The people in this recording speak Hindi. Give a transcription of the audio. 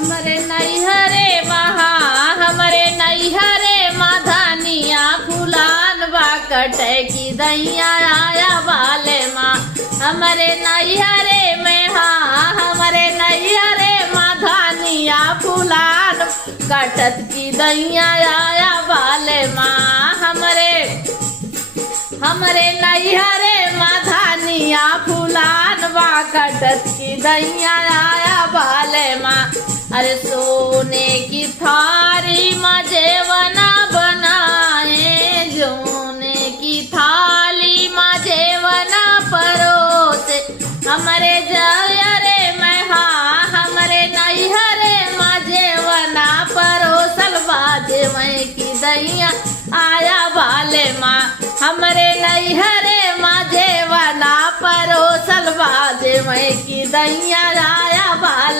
हमरे नैहरे माधानिया फुलान बा कटे की दैया आया बाले माँ। हमरे नैहरे में हमरे नैहरे माधानिया फुलान कटत की दैया आया बाले माँ। हमरे नैहरे माधानिया फुलान बा कटत की दैया आया बाले माँ। अरे सोने की थारी में जेवना बनाए, सोने की थाली में जेवना परोसे। हमरे जयरे में हमरे नैहरे में जेवना परोसल बाजे मैं की दैया आया बाले माँ। हमरे नैहरे में जेवना परोसल बाजे मैं की दैया आया बाले।